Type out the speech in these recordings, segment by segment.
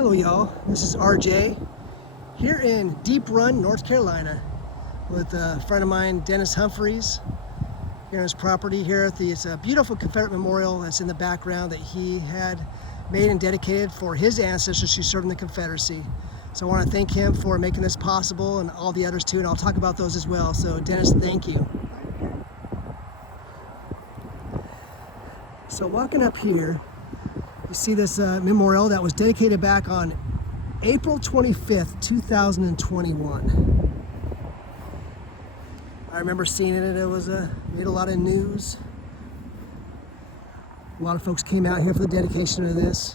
Hello y'all, this is RJ here in Deep Run, North Carolina with a friend of mine, Dennis Humphreys, here on his property here at it's a beautiful Confederate memorial that's in the background that he had made and dedicated for his ancestors who served in the Confederacy. So I want to thank him for making this possible and all the others too, and I'll talk about those as well. So Dennis, thank you. So walking up here, you see this memorial that was dedicated back on April 25th, 2021. I remember seeing it, it was made a lot of news. A lot of folks came out here for the dedication of this.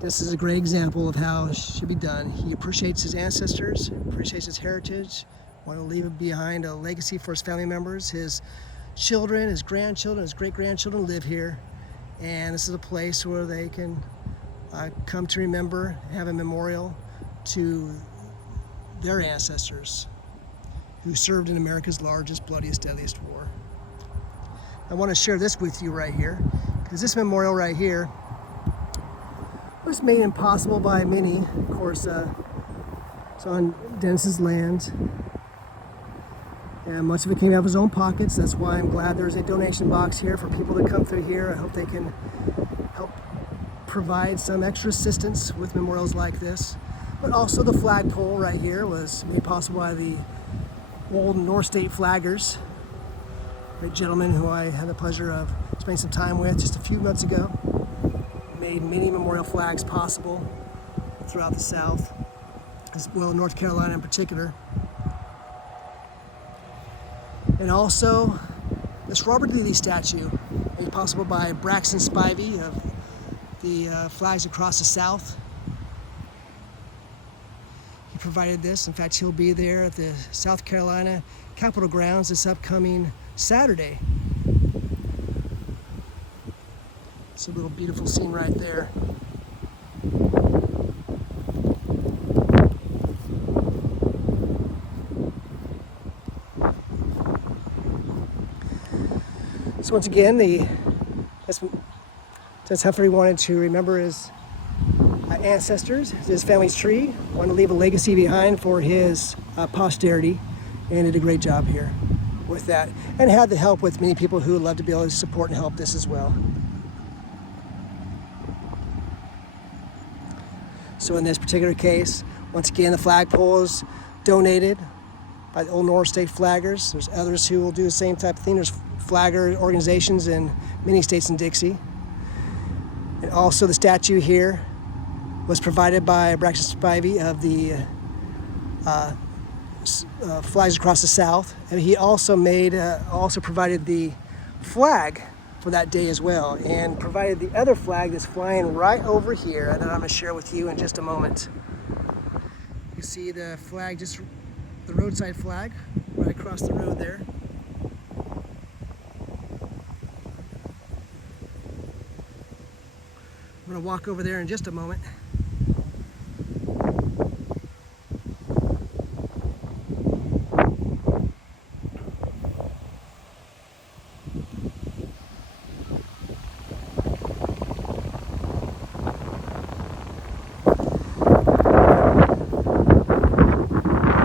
This is a great example of how it should be done. He appreciates his ancestors, appreciates his heritage, wanted to leave behind a legacy for his family members. His children, his grandchildren, his great-grandchildren live here. And this is a place where they can come to remember, have a memorial to their ancestors who served in America's largest, bloodiest, deadliest war. I want to share this with you right here, because this memorial right here was made impossible by many. Of course, it's on Dennis's land, and much of it came out of his own pockets. That's why I'm glad there's a donation box here for people to come through here. I hope they can help provide some extra assistance with memorials like this. But also the flagpole right here was made possible by the old North State flaggers, great gentleman who I had the pleasure of spending some time with just a few months ago. Made many memorial flags possible throughout the South, as well as North Carolina in particular. And also this Robert E. Lee statue made possible by Braxton Spivey of the Flags Across the South. He provided this. In fact, he'll be there at the South Carolina Capitol grounds this upcoming Saturday. It's a little beautiful scene right there. So once again, since Humphrey wanted to remember his ancestors, his family's tree, wanted to leave a legacy behind for his posterity, and did a great job here with that, and had the help with many people who would love to be able to support and help this as well. So in this particular case, once again, the flagpole is donated by the old North State flaggers. There's others who will do the same type of thing. There's flagger organizations in many states in Dixie. And also the statue here was provided by Braxton Spivey of the Flags Across the South. And he also provided the flag for that day as well, and provided the other flag that's flying right over here that I'm going to share with you in just a moment. You see the flag, just the roadside flag right across the road there. I'm going to walk over there in just a moment.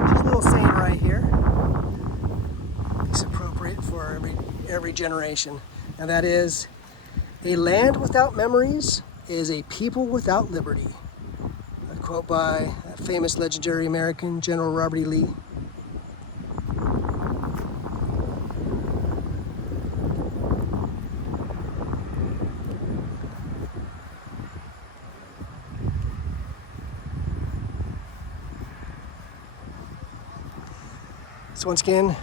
Just a little saying right here. It's appropriate for every generation, and that is, "A land without memories is a people without liberty." A quote by that famous legendary American General Robert E. Lee. So once again,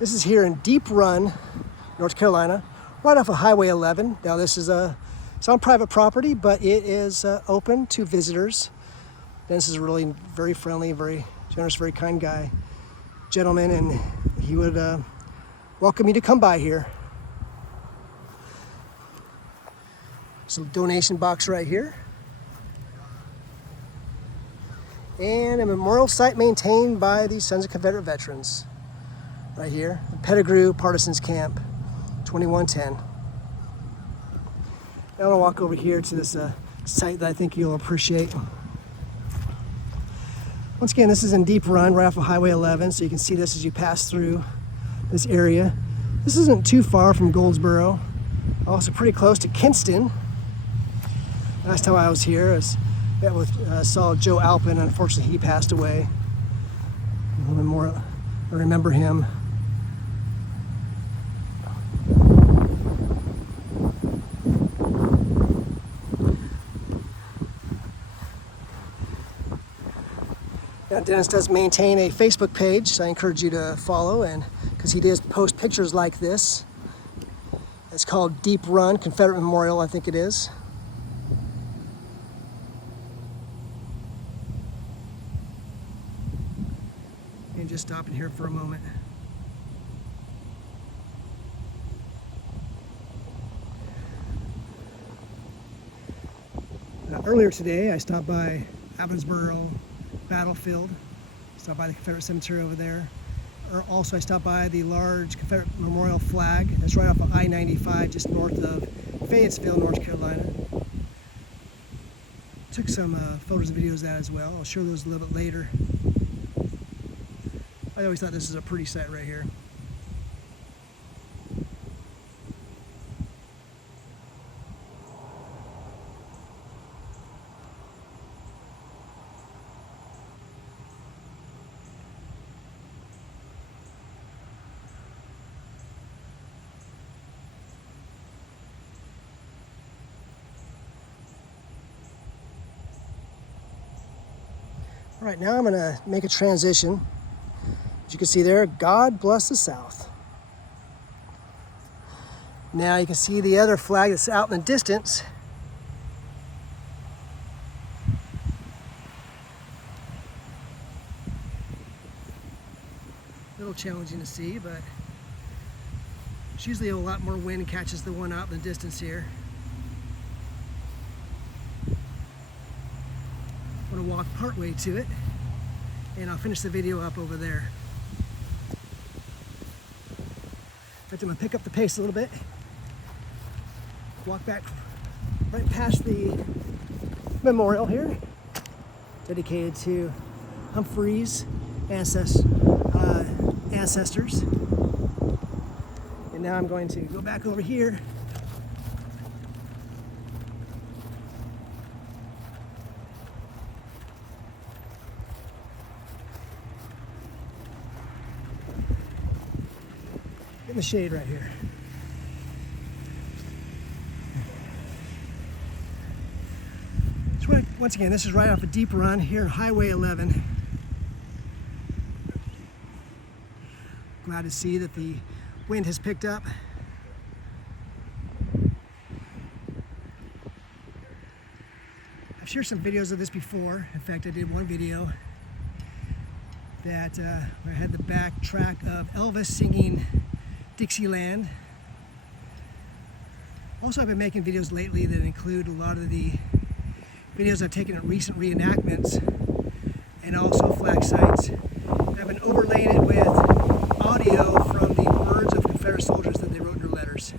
this is here in Deep Run, North Carolina, right off of Highway 11. Now this is it's on private property, but it is open to visitors. Dennis is really very friendly, very generous, very kind guy, gentleman, and he would welcome you to come by here. So donation box right here. And a memorial site maintained by the Sons of Confederate Veterans. Right here, Pettigrew Partisans Camp, 2110. Now I'm gonna walk over here to this site that I think you'll appreciate. Once again, this is in Deep Run, right off of Highway 11, so you can see this as you pass through this area. This isn't too far from Goldsboro, also pretty close to Kinston. Last time I was here, I saw Joe Alpin. Unfortunately, he passed away. A little more, I remember him. Now, Dennis does maintain a Facebook page, so I encourage you to follow, and because he does post pictures like this. It's called Deep Run Confederate Memorial, I think it is. And just stop in here for a moment. Earlier today, I stopped by Evansboro Battlefield, stopped by the Confederate Cemetery over there. Also, I stopped by the large Confederate Memorial flag that's right off of I-95, just north of Fayetteville, North Carolina. Took some photos and videos of that as well. I'll show those a little bit later. I always thought this is a pretty site right here. All right, now I'm going to make a transition. As you can see there, God bless the South. Now you can see the other flag that's out in the distance. A little challenging to see, but it's usually a lot more wind catches the one out in the distance here. I'm going to walk partway to it, and I'll finish the video up over there. In fact, I'm going to pick up the pace a little bit, walk back right past the memorial here, dedicated to Humphrey's ancestors. And now I'm going to go back over here. In the shade right here. So once again, this is right off a Deep Run here, Highway 11. Glad to see that the wind has picked up. I've shared some videos of this before. In fact, I did one video that I had the back track of Elvis singing Dixieland. Also, I've been making videos lately that include a lot of the videos I've taken at recent reenactments and also flag sites. I've been overlaying it with audio from the words of Confederate soldiers that they wrote in their letters.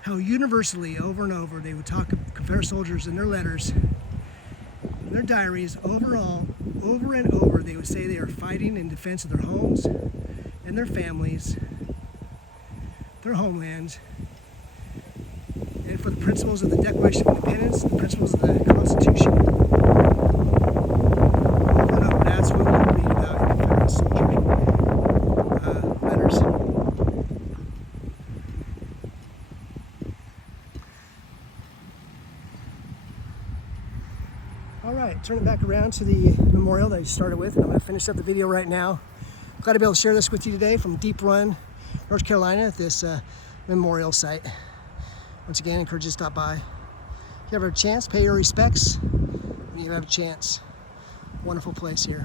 How universally, over and over, they would talk of Confederate soldiers in their letters, in their diaries, over and over, they would say they are fighting in defense of their homes and their families, their homelands, and for the principles of the Declaration of Independence, the principles of the Constitution. Over and over, that's what you read about in Confederate soldier letters. All right, turn it back around to the memorial that I started with, and I'm going to finish up the video right now. Glad to be able to share this with you today from Deep Run, North Carolina, at this memorial site. Once again, I encourage you to stop by. If you ever have a chance, pay your respects when you have a chance. Wonderful place here.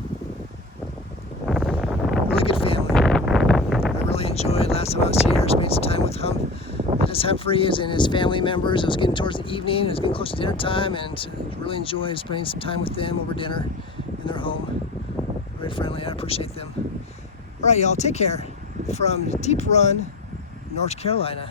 Really good family. I really enjoyed last time I was here, spent some time with Humphreys and his family members. It was getting towards the evening, it was getting close to dinner time, and really enjoyed spending some time with them over dinner in their home. Very friendly, I appreciate them. All right, y'all, take care from Deep Run, North Carolina.